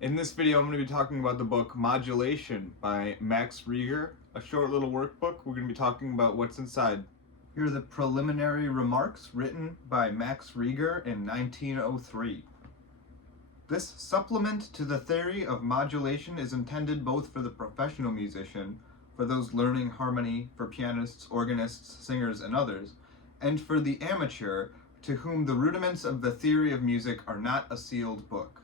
In this video, I'm going to be talking about the book Modulation by Max Reger, a short little workbook. We're going to be talking about what's inside. Here are the preliminary remarks written by Max Reger in 1903. This supplement to the theory of modulation is intended both for the professional musician, for those learning harmony, for pianists, organists, singers, and others, and for the amateur, to whom the rudiments of the theory of music are not a sealed book.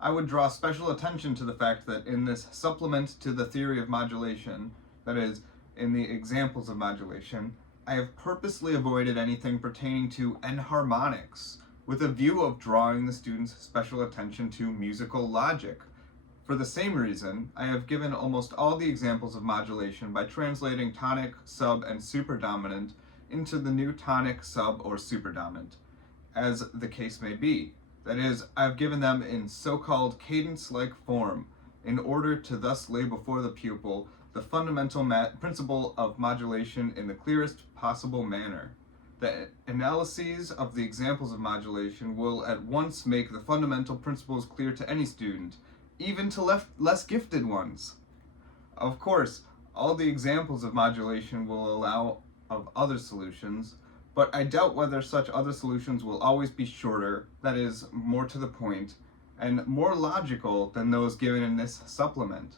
I would draw special attention to the fact that in this supplement to the theory of modulation, that is, in the examples of modulation, I have purposely avoided anything pertaining to enharmonics, with a view of drawing the students' special attention to musical logic. For the same reason, I have given almost all the examples of modulation by translating tonic, sub, and superdominant into the new tonic, sub, or superdominant, as the case may be. That is, I've given them in so-called cadence-like form, in order to thus lay before the pupil the fundamental principle of modulation in the clearest possible manner. The analyses of the examples of modulation will at once make the fundamental principles clear to any student, even to less gifted ones. Of course, all the examples of modulation will allow of other solutions, but I doubt whether such other solutions will always be shorter, that is, more to the point, and more logical than those given in this supplement.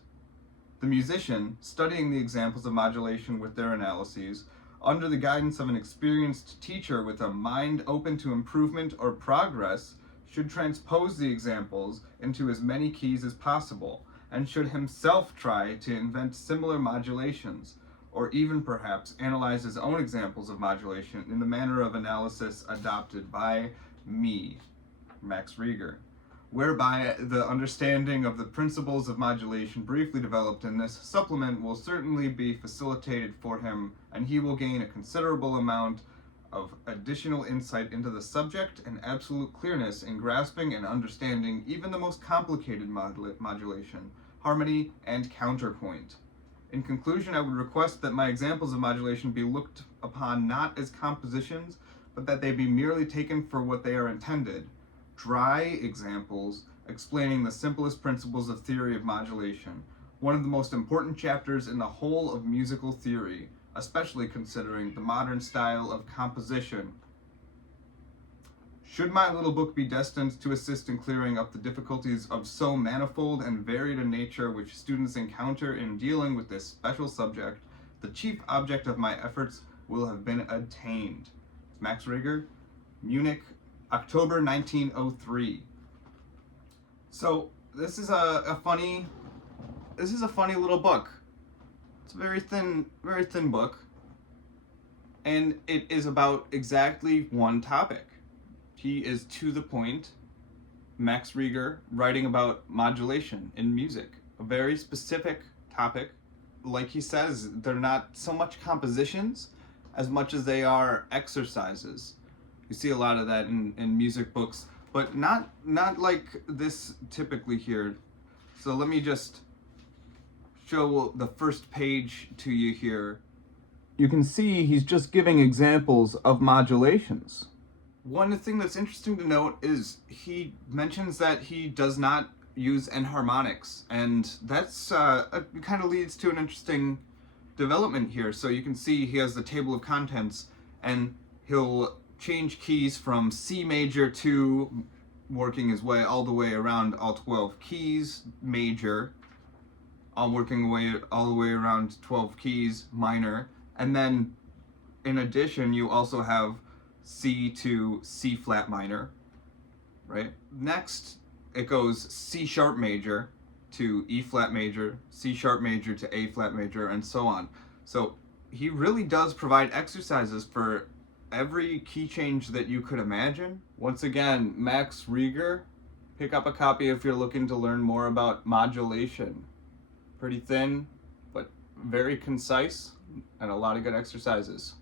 The musician, studying the examples of modulation with their analyses, under the guidance of an experienced teacher with a mind open to improvement or progress, should transpose the examples into as many keys as possible, and should himself try to invent similar modulations, or even perhaps analyze his own examples of modulation in the manner of analysis adopted by me, Max Reger, whereby the understanding of the principles of modulation briefly developed in this supplement will certainly be facilitated for him, and he will gain a considerable amount of additional insight into the subject and absolute clearness in grasping and understanding even the most complicated modulation, harmony, and counterpoint. In conclusion, I would request that my examples of modulation be looked upon not as compositions, but that they be merely taken for what they are intended, dry examples explaining the simplest principles of theory of modulation, one of the most important chapters in the whole of musical theory, especially considering the modern style of composition. Should my little book be destined to assist in clearing up the difficulties of so manifold and varied a nature which students encounter in dealing with this special subject, the chief object of my efforts will have been attained. Max Reger, Munich, October 1903. So this is a funny little book. It's a very thin book, and it is about exactly one topic. He is to the point. Max Reger, writing about modulation in music, a very specific topic. Like he says, they're not so much compositions as much as they are exercises. You see a lot of that in music books, but not like this typically here. So let me just show the first page to you here. You can see he's just giving examples of modulations. One thing that's interesting to note is he mentions that he does not use enharmonics, and that's kind of leads to an interesting development here. So you can see he has the table of contents, and he'll change keys from C major to working his way all the way around all 12 keys major, working away all the way around 12 keys minor, and then in addition you also have C to C flat minor, right? Next, it goes C sharp major to E flat major, C sharp major to A flat major, and so on. So he really does provide exercises for every key change that you could imagine. Once again, Max Reger, pick up a copy if you're looking to learn more about modulation. Pretty thin, but very concise, and a lot of good exercises.